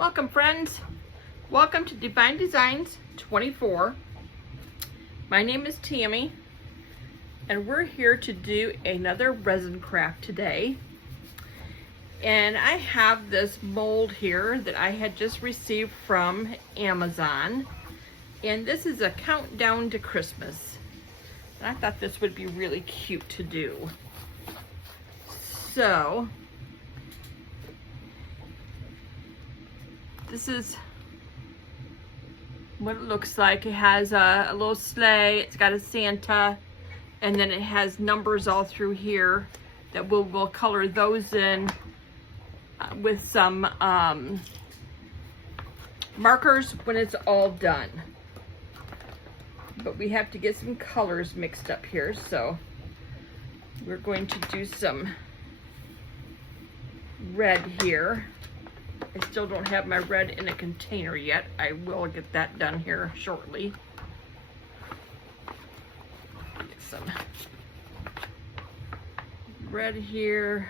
Welcome, friends. Welcome to Divine Designs 24. My name is Tammy, and we're here to do another resin craft today. And I have this mold here that I had just received from Amazon. And this is a countdown to Christmas. And I thought this would be really cute to do. So, this is what it looks like. It has a little sleigh, it's got a Santa, and then it has numbers all through here that we'll color those in with some markers when it's all done. But we have to get some colors mixed up here, so we're going to do some red here. I still don't have my red in a container yet. I will get that done here shortly. Get some red here.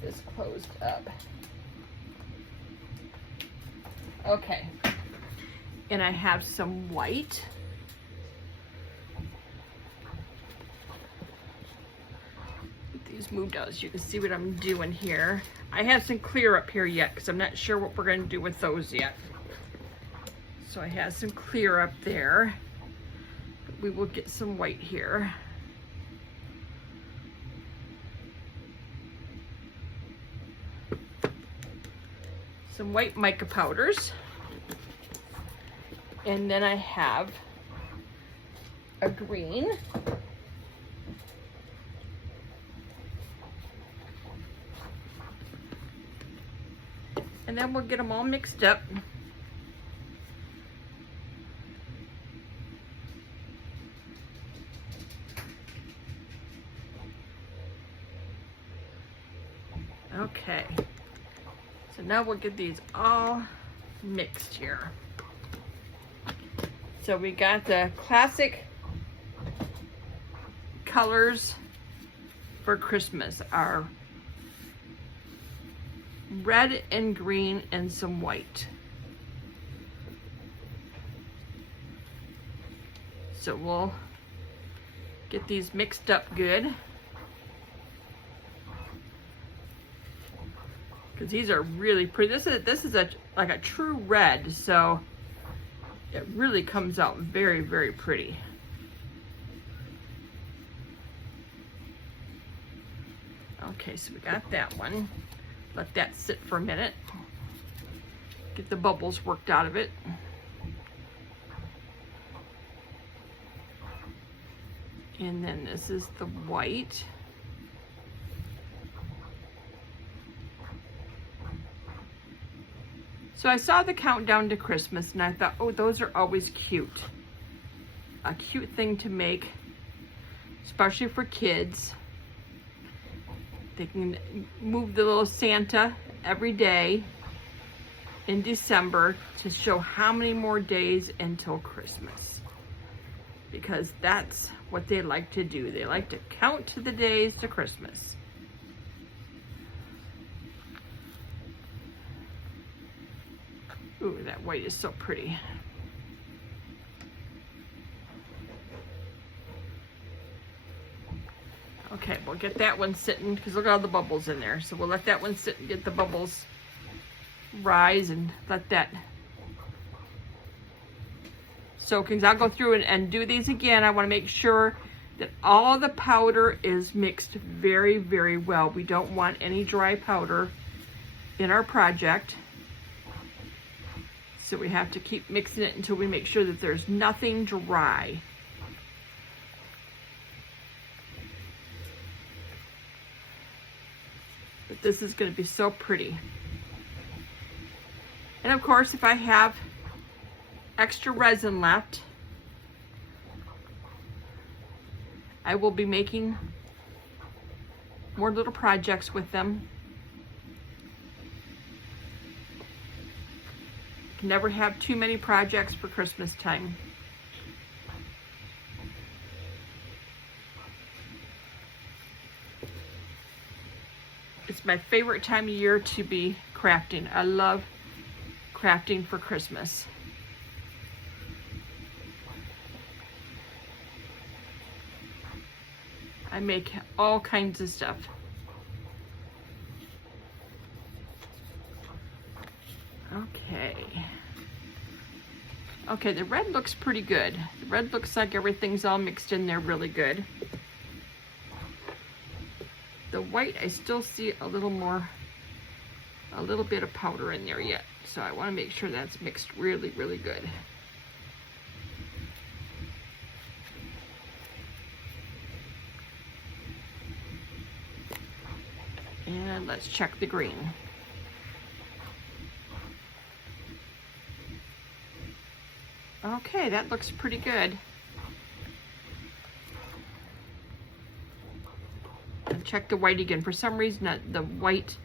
This closed up. Okay. And I have some white. These moved out so you can see what I'm doing here. I have some clear up here yet because I'm not sure what we're going to do with those yet. So I have some clear up there. But we will get some white here. Some white mica powders. And then I have a green. And then we'll get them all mixed up. Okay. So now we'll get these all mixed here. So we got the classic colors for Christmas are red and green and some white. So we'll get these mixed up good. Because these are really pretty. This is like a true red, so it really comes out very, very pretty. Okay, so we got that one. Let that sit for a minute. Get the bubbles worked out of it. And then this is the white. So I saw the countdown to Christmas and I thought, oh, those are always cute. A cute thing to make, especially for kids. They can move the little Santa every day in December to show how many more days until Christmas. Because that's what they like to do. They like to count to the days to Christmas. Ooh, that white is so pretty. Okay, we'll get that one sitting because look at all the bubbles in there. So we'll let that one sit and get the bubbles rise and let that soak. Because I'll go through and do these again. I want to make sure that all the powder is mixed very, very well. We don't want any dry powder in our project. So we have to keep mixing it until we make sure that there's nothing dry. But this is going to be so pretty. And of course, if I have extra resin left, I will be making more little projects with them. You can never have too many projects for Christmas time. my favorite time of year to be crafting. I love crafting for Christmas. I make all kinds of stuff. Okay. Okay, the red looks pretty good. The red looks like everything's all mixed in there really good. The white, I still see a little bit of powder in there yet. So I want to make sure that's mixed really, really good. And let's check the green. Okay, that looks pretty good. And check the white again. For some reason, the white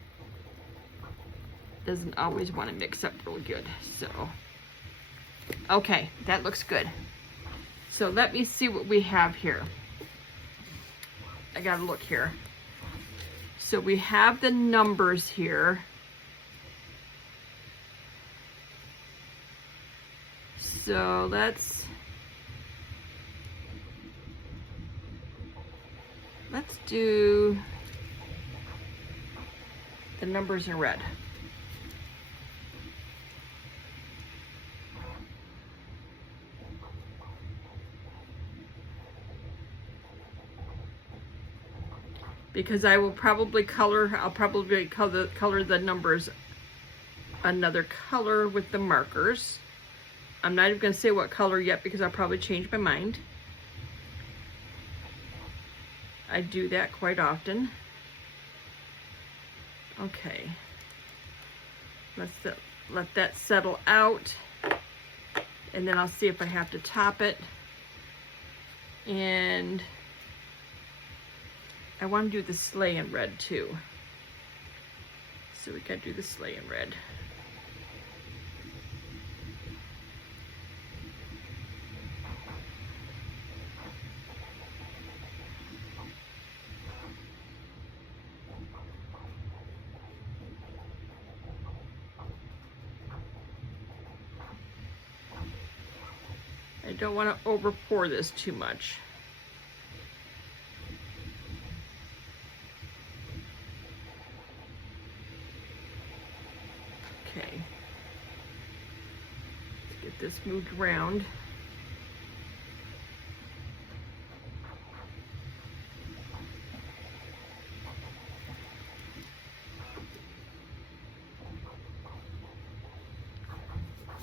doesn't always want to mix up real good. So, okay, that looks good. So let me see what we have here. I gotta look here. So we have the numbers here. So let's do the numbers in red. Because I will probably I'll probably color the numbers another color with the markers. I'm not even going to say what color yet because I'll probably change my mind. I do that quite often. Okay. Let that settle out. And then I'll see if I have to top it. And I want to do the sleigh in red too. So we got to do the sleigh in red. I don't want to over pour this too much. Okay. Let's get this moved around.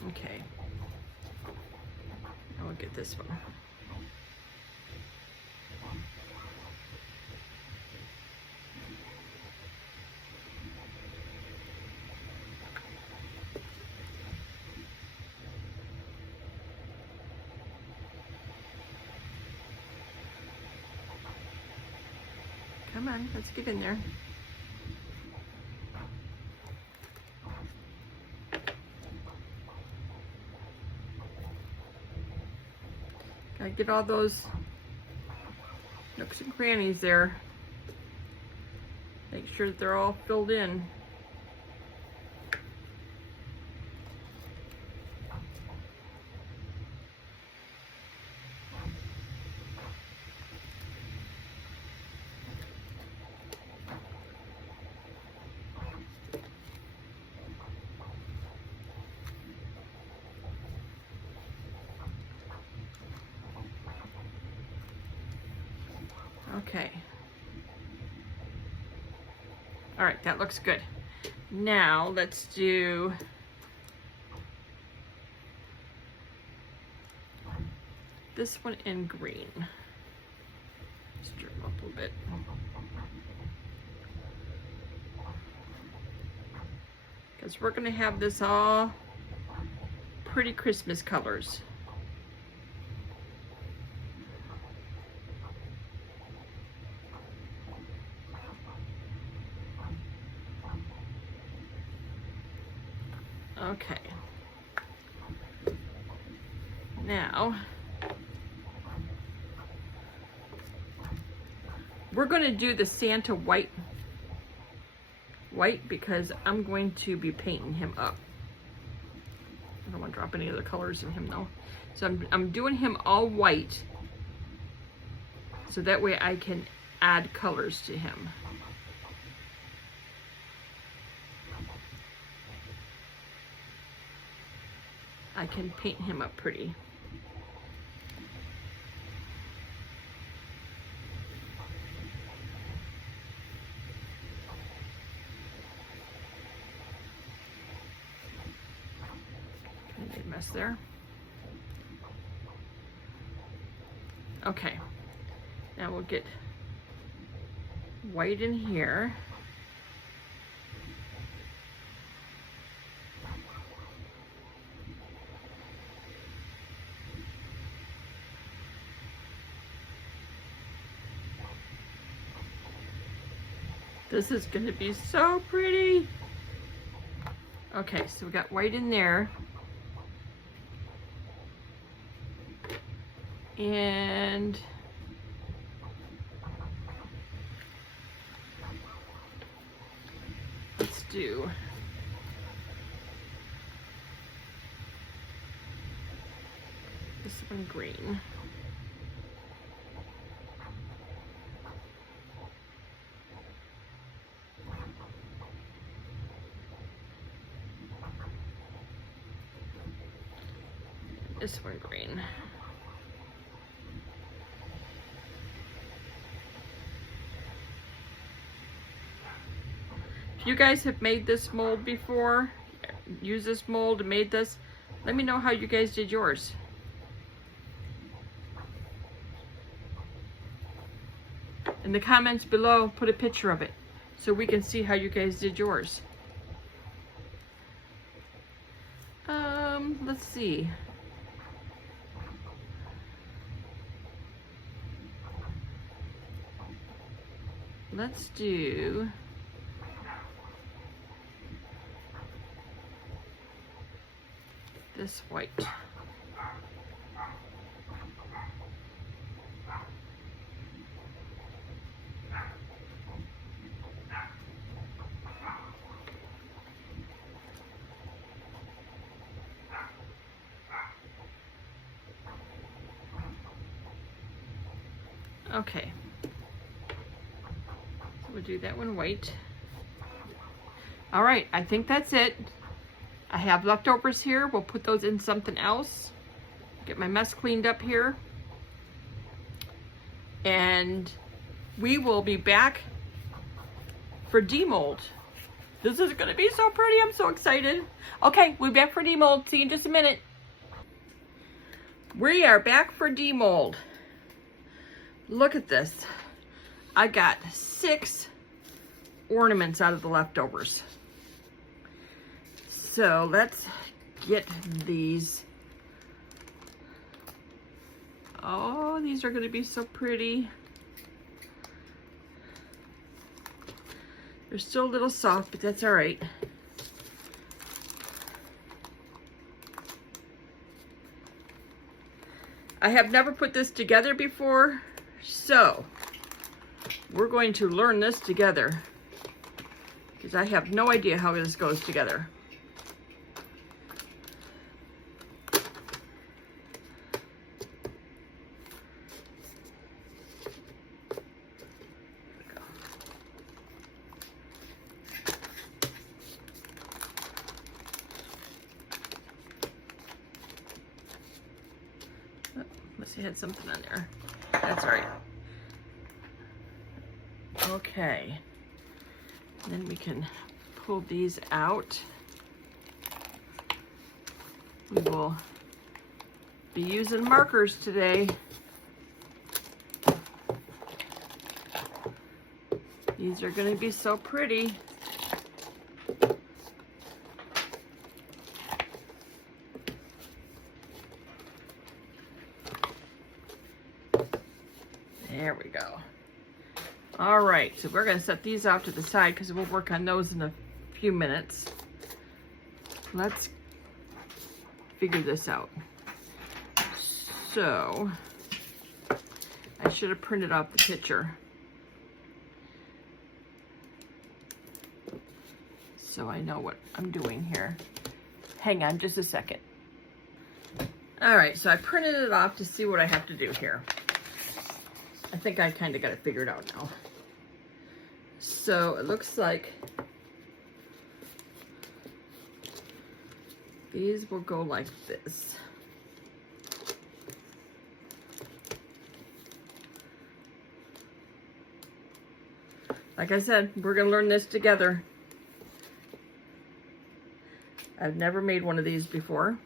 Okay. I'll get this one. Come on, let's get in there. Gotta get all those nooks and crannies there. Make sure that they're all filled in. Okay. All right, that looks good. Now let's do this one in green. Stir them up a little bit. Because we're gonna have this all pretty Christmas colors. Okay. Now, we're going to do the Santa white white because I'm going to be painting him up. I don't want to drop any other colors in him though. So I'm doing him all white so that way I can add colors to him. I can paint him up pretty. Made a mess there. Okay, now we'll get white in here. This is going to be so pretty. Okay, so we got white in there. And let's do this one green. This one green. If you guys have made this mold before, used this mold and made this, let me know how you guys did yours. In the comments below, put a picture of it so we can see how you guys did yours. Let's see. Let's do this white. Okay. We'll do that one white. All right, I think that's it. I have leftovers here. We'll put those in something else. Get my mess cleaned up here. And we will be back for demold. This is gonna be so pretty. I'm so excited. Okay, we'll be back for demold. See you in just a minute. We are back for demold. Look at this. I got 6 ornaments out of the leftovers. So let's get these. Oh, these are going to be so pretty. They're still a little soft, but that's all right. I have never put this together before, so we're going to learn this together because I have no idea how this goes together. Must have had something on there. That's all right. Okay. And then we can pull these out. We will be using markers today. These are going to be so pretty. There we go. All right, so we're going to set these off to the side because we'll work on those in a few minutes. Let's figure this out. So, I should have printed off the picture. so I know what I'm doing here. Hang on just a second. All right, so I printed it off to see what I have to do here. I think I kind of got it figured out now. So it looks like these will go like this. Like I said, we're gonna learn this together. I've never made one of these before.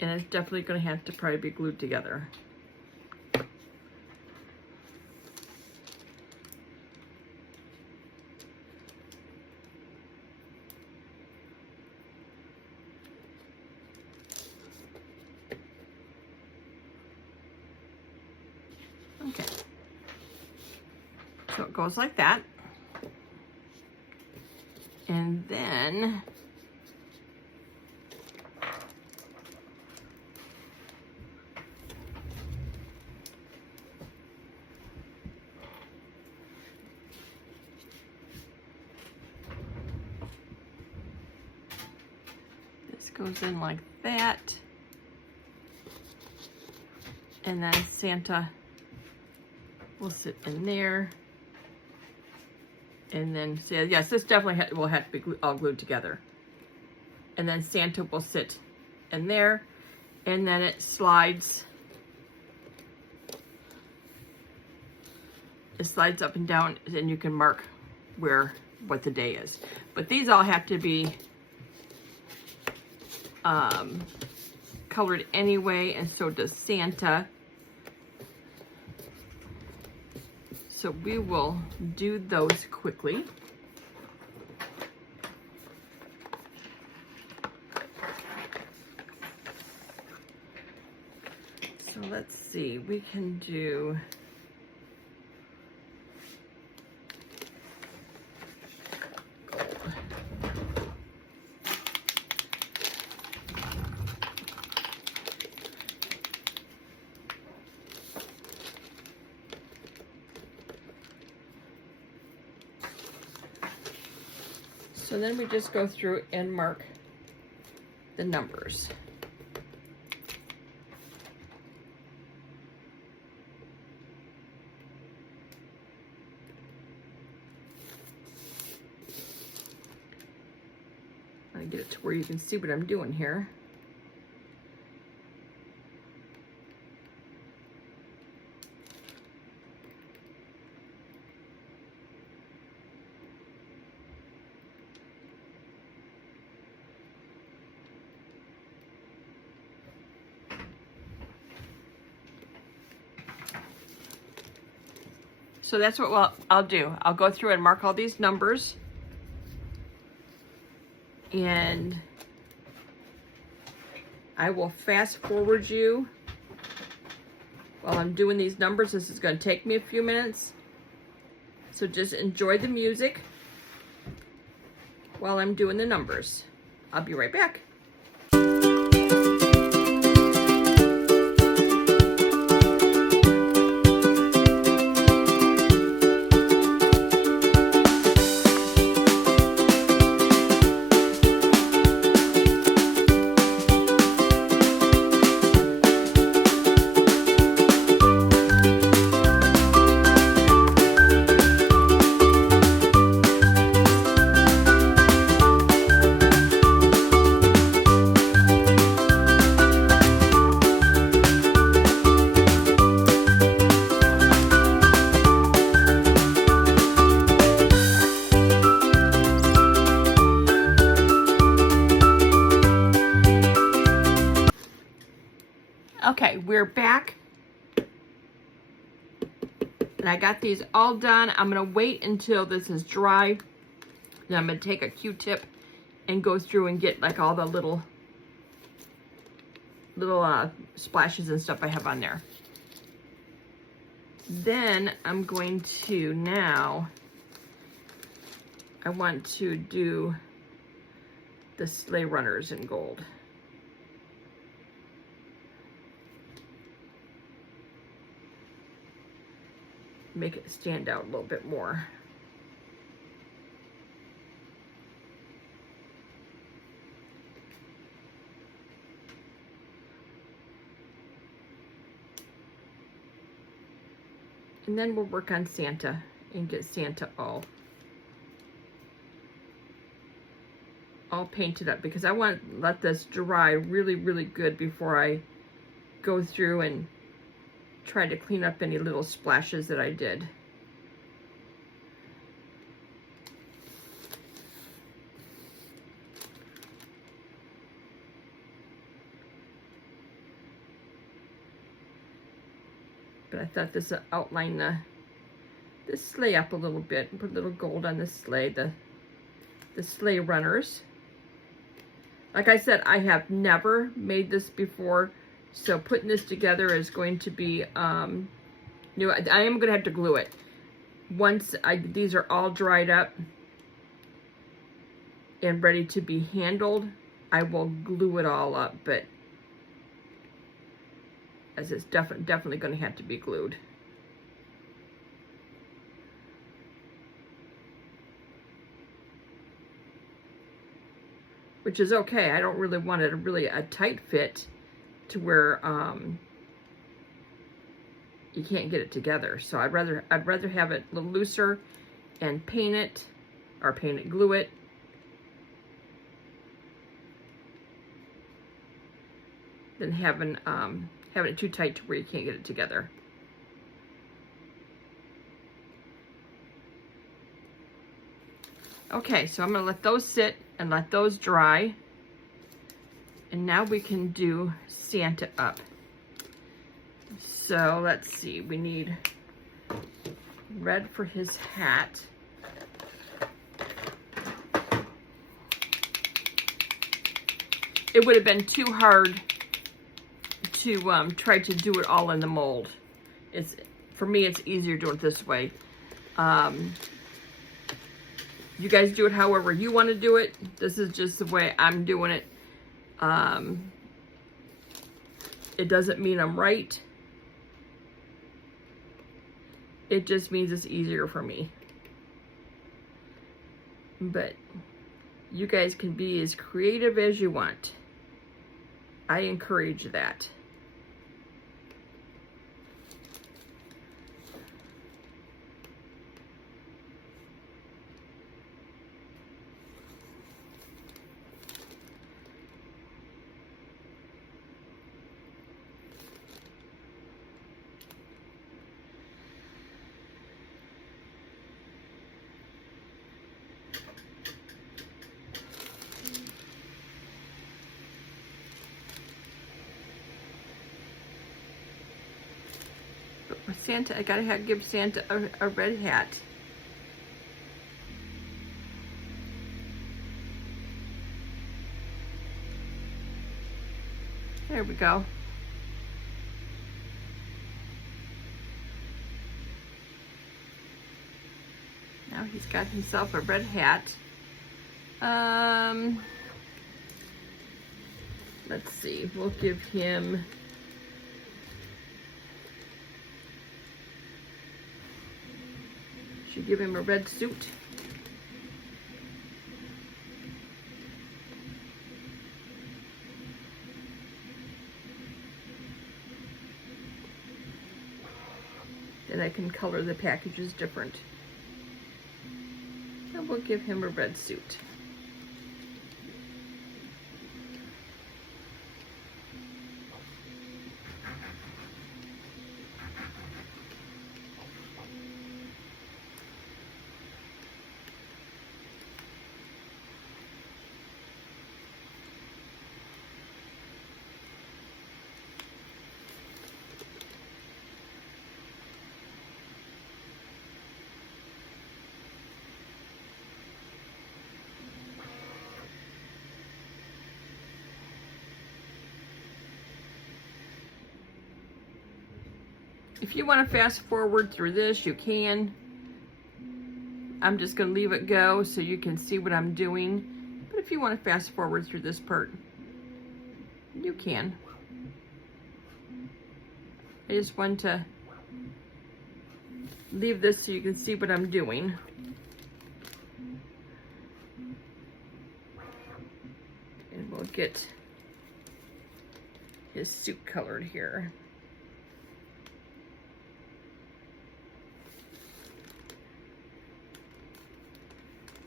And it's definitely gonna have to probably be glued together. Okay. So it goes like that. And then this goes in like that. And then Santa will sit in there. And then, so yes, this definitely will have to be all glued together. And then Santa will sit in there. And then it slides. It slides up and down, and you can mark what the day is. But these all have to be colored anyway, and so does Santa. So we will do those quickly. So let's see, we can do gold. So then we just go through and mark the numbers. I get it to where you can see what I'm doing here. So that's what I'll do. I'll go through and mark all these numbers. And I will fast forward you while I'm doing these numbers. This is going to take me a few minutes. So just enjoy the music while I'm doing the numbers. I'll be right back. Okay, we're back. And I got these all done. I'm gonna wait until this is dry. Then I'm gonna take a Q-tip and go through and get like all the little splashes and stuff I have on there. Then I'm going to now, I want to do the sleigh runners in gold. Make it stand out a little bit more. And then we'll work on Santa and get Santa all painted up, because I want to let this dry really, really good before I go through and try to clean up any little splashes that I did. But I thought this would outline the sleigh up a little bit and put a little gold on the sleigh, the sleigh runners. Like I said, I have never made this before, so putting this together is going to be new. I am going to have to glue it. Once these are all dried up and ready to be handled, I will glue it all up, but as it's definitely going to have to be glued. Which is okay. I don't really want it a tight fit to where you can't get it together. So I'd rather have it a little looser and glue it. Than having it too tight to where you can't get it together. Okay, so I'm gonna let those sit and let those dry. And now we can do Santa up. So let's see, we need red for his hat. It would have been too hard to try to do it all in the mold. For me, it's easier doing it this way. You guys do it however you want to do it. This is just the way I'm doing it. It doesn't mean I'm right. It just means it's easier for me. But you guys can be as creative as you want. I encourage that. Santa, I gotta give Santa a red hat. There we go. Now he's got himself a red hat. Let's see, we'll give him give him a red suit. And I can color the packages different. And we'll give him a red suit. If you want to fast forward through this, you can. I'm just going to leave it go so you can see what I'm doing. But if you want to fast forward through this part, you can. I just want to leave this so you can see what I'm doing. And we'll get his suit colored here.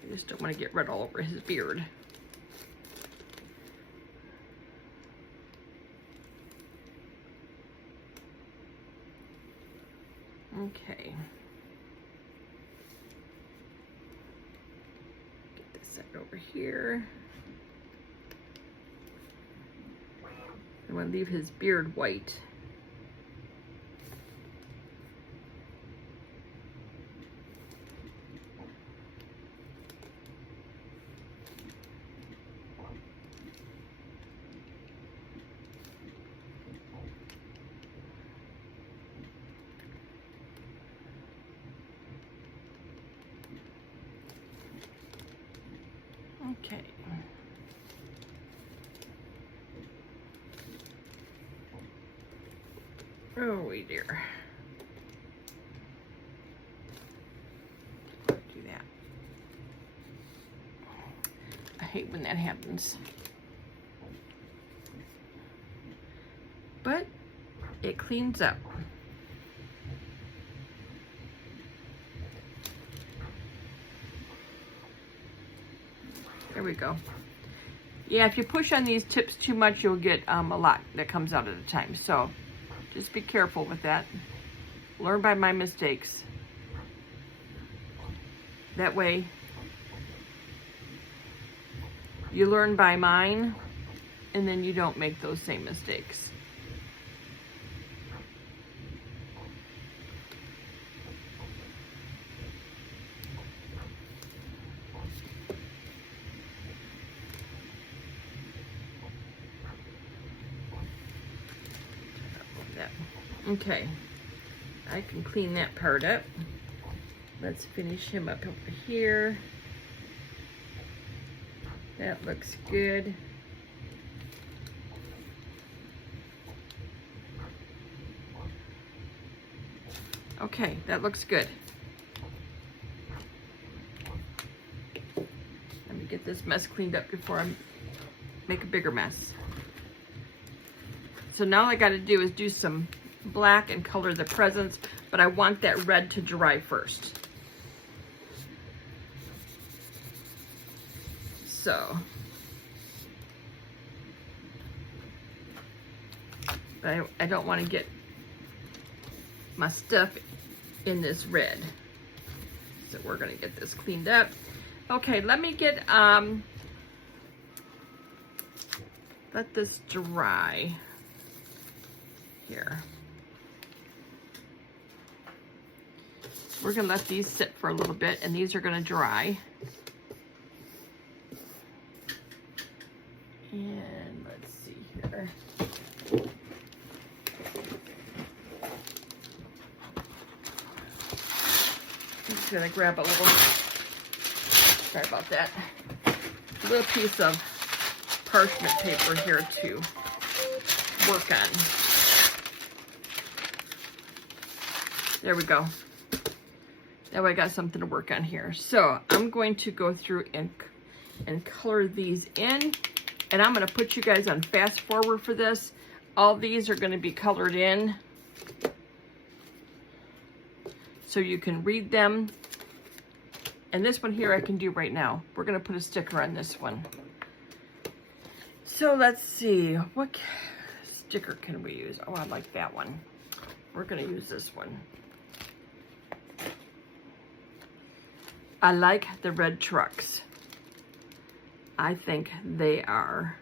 I just don't want to get red all over his beard. Okay. Get this set over here. I want to leave his beard white. Okay. Oh, dear. Do that. I hate when that happens. But it cleans up. There we go. Yeah, if you push on these tips too much, you'll get a lot that comes out at a time. So just be careful with that. Learn by my mistakes. That way, you learn by mine, and then you don't make those same mistakes. Okay, I can clean that part up. Let's finish him up over here. That looks good. Okay, that looks good. Let me get this mess cleaned up before I make a bigger mess. So now all I got to do is do some black and color the presents, but I want that red to dry first. So, but I don't want to get my stuff in this red. So we're going to get this cleaned up. Okay, let me get, let this dry here. We're going to let these sit for a little bit, and these are going to dry. And let's see here. I'm just going to grab a little, sorry about that, a little piece of parchment paper here to work on. There we go. That way I got something to work on here. So I'm going to go through and color these in. And I'm going to put you guys on fast forward for this. All these are going to be colored in, so you can read them. And this one here I can do right now. We're going to put a sticker on this one. So let's see. What sticker can we use? Oh, I like that one. We're going to use this one. I like the red trucks. I think they are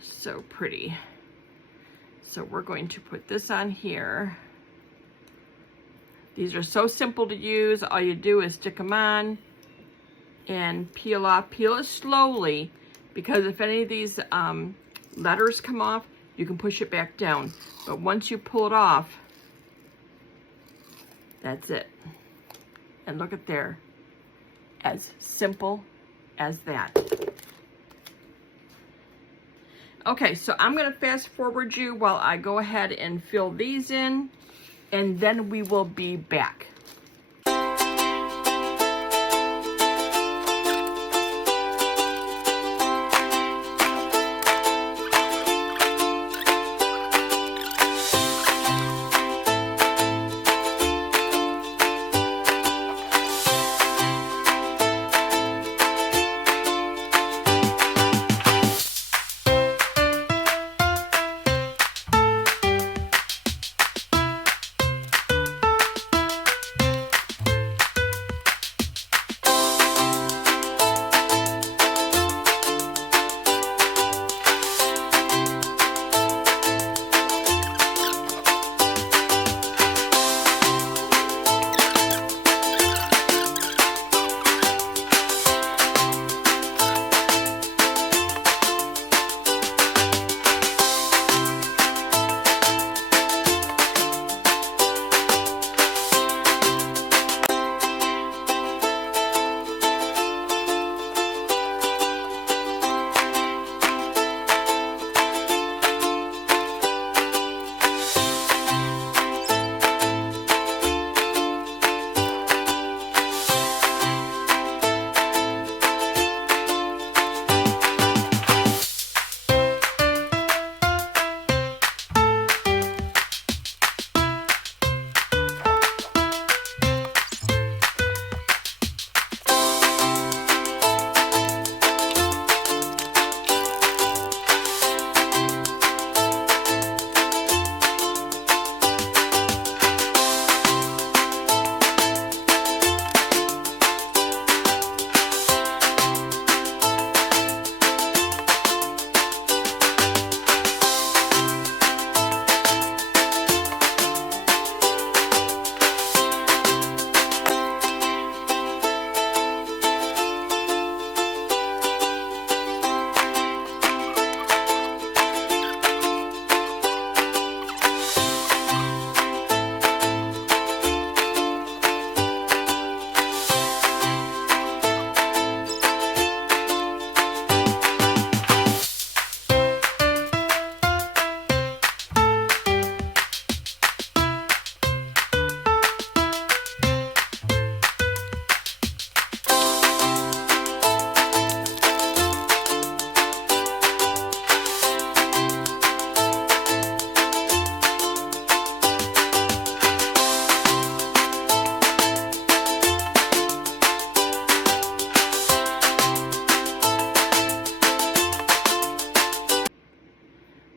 so pretty. So we're going to put this on here. These are so simple to use. All you do is stick them on and peel off. Peel it slowly, because if any of these letters come off, you can push it back down. But once you pull it off, that's it. And look at there. As simple as that. Okay, so I'm going to fast forward you while I go ahead and fill these in, and then we will be back.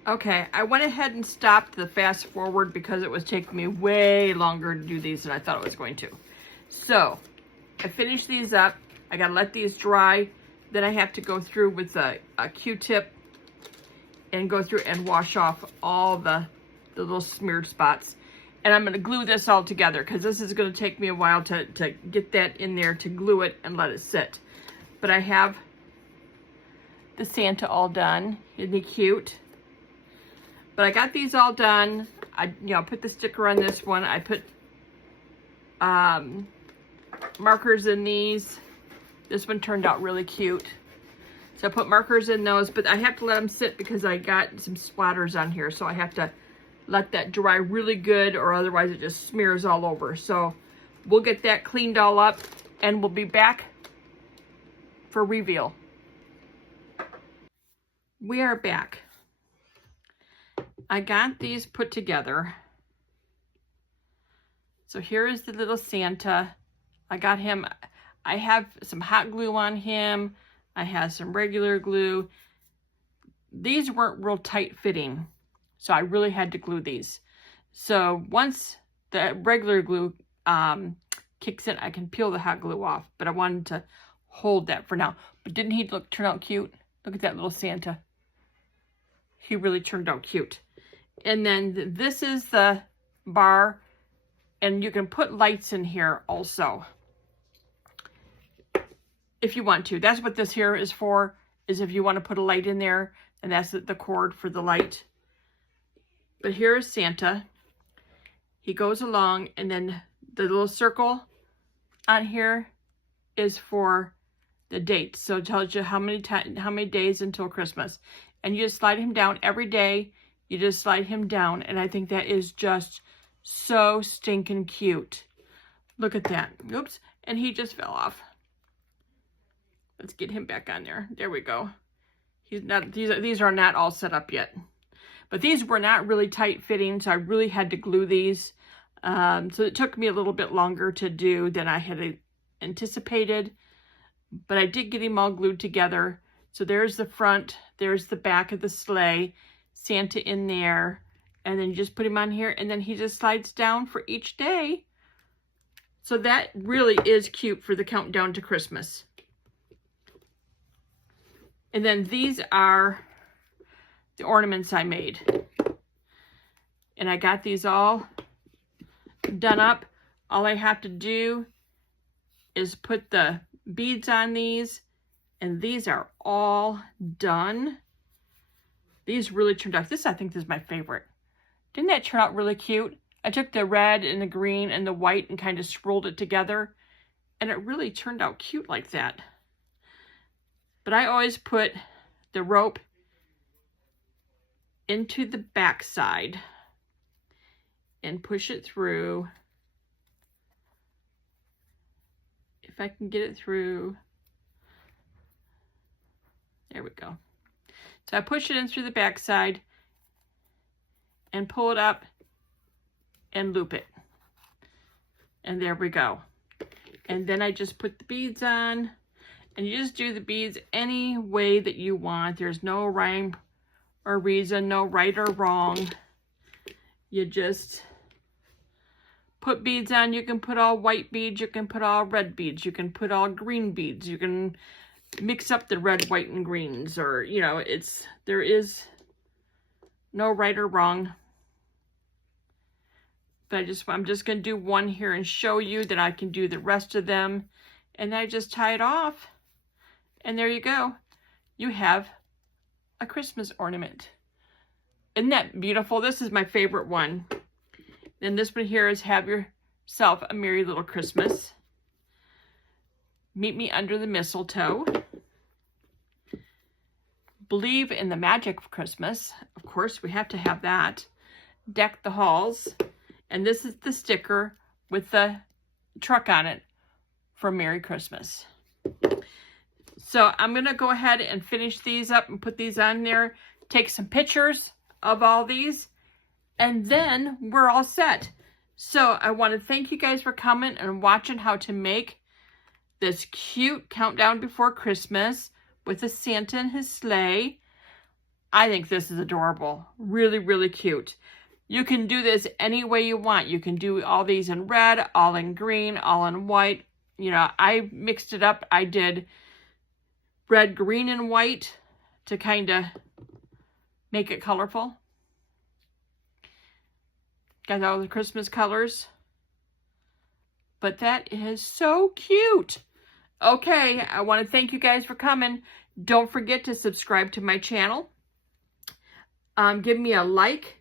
Okay, I went ahead and stopped the fast forward because it was taking me way longer to do these than I thought it was going to. So, I finished these up. I gotta let these dry. Then I have to go through with a Q-tip and go through and wash off all the little smeared spots. And I'm gonna glue this all together because this is gonna take me a while to get that in there, to glue it and let it sit. But I have the Santa all done. Isn't he cute? But I got these all done. I put the sticker on this one. I put markers in these. This one turned out really cute. So I put markers in those, but I have to let them sit because I got some splatters on here. So I have to let that dry really good, or otherwise it just smears all over. So we'll get that cleaned all up and we'll be back for reveal. We are back. I got these put together. So here is the little Santa. I got him, I have some hot glue on him. I have some regular glue. These weren't real tight fitting, so I really had to glue these. So once the regular glue kicks in, I can peel the hot glue off, but I wanted to hold that for now. But didn't he turn out cute? Look at that little Santa. He really turned out cute. And then this is the bar, and you can put lights in here also if you want to. That's what this here is for, is if you want to put a light in there, and that's the cord for the light. But here is Santa. He goes along, and then the little circle on here is for the date. So it tells you how many days until Christmas. And you just slide him down every day. You just slide him down, and I think that is just so stinking cute. Look at that. Oops, and he just fell off. Let's get him back on there. There we go. He's not. These are not all set up yet, but these were not really tight fitting, so I really had to glue these. So it took me a little bit longer to do than I had anticipated, but I did get him all glued together. So there's the front, there's the back of the sleigh, Santa in there, and then you just put him on here, and then he just slides down for each day. So that really is cute for the countdown to Christmas. And then these are the ornaments I made. And I got these all done up. All I have to do is put the beads on these, and these are all done. These really turned out. I think this is my favorite. Didn't that turn out really cute? I took the red and the green and the white and kind of swirled it together, and it really turned out cute like that. But I always put the rope into the back side and push it through. If I can get it through. There we go. So I push it in through the back side and pull it up and loop it. And there we go. And then I just put the beads on, and you just do the beads any way that you want. There's no rhyme or reason, no right or wrong. You just put beads on. You can put all white beads, you can put all red beads, you can put all green beads, you can mix up the red, white, and greens, or, you know, there is no right or wrong. But I'm just going to do one here and show you that I can do the rest of them. And I just tie it off. And there you go. You have a Christmas ornament. Isn't that beautiful? This is my favorite one. Then this one here is Have Yourself a Merry Little Christmas. Meet Me Under the Mistletoe. Believe in the Magic of Christmas. Of course, we have to have that. Deck the Halls. And this is the sticker with the truck on it for Merry Christmas. So I'm going to go ahead and finish these up and put these on there. Take some pictures of all these. And then we're all set. So I want to thank you guys for coming and watching how to make this cute countdown before Christmas with the Santa and his sleigh. I think this is adorable. Really, really cute. You can do this any way you want. You can do all these in red, all in green, all in white. You know, I mixed it up. I did red, green, and white to kind of make it colorful. Got all the Christmas colors. But that is so cute. Okay, I want to thank you guys for coming. Don't forget to subscribe to my channel. Give me a like.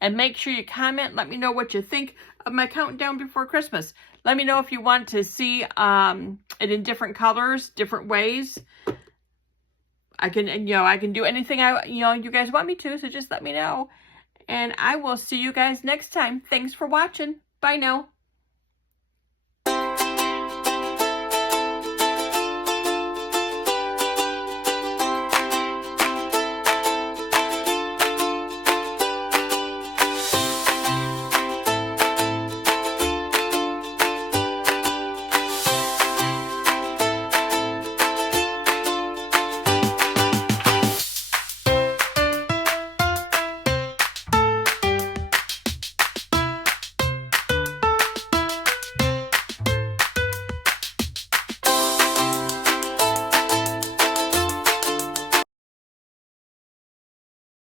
And make sure you comment. Let me know what you think of my countdown before Christmas. Let me know if you want to see it in different colors, different ways. I can do anything you guys want me to, so just let me know. And I will see you guys next time. Thanks for watching. Bye now.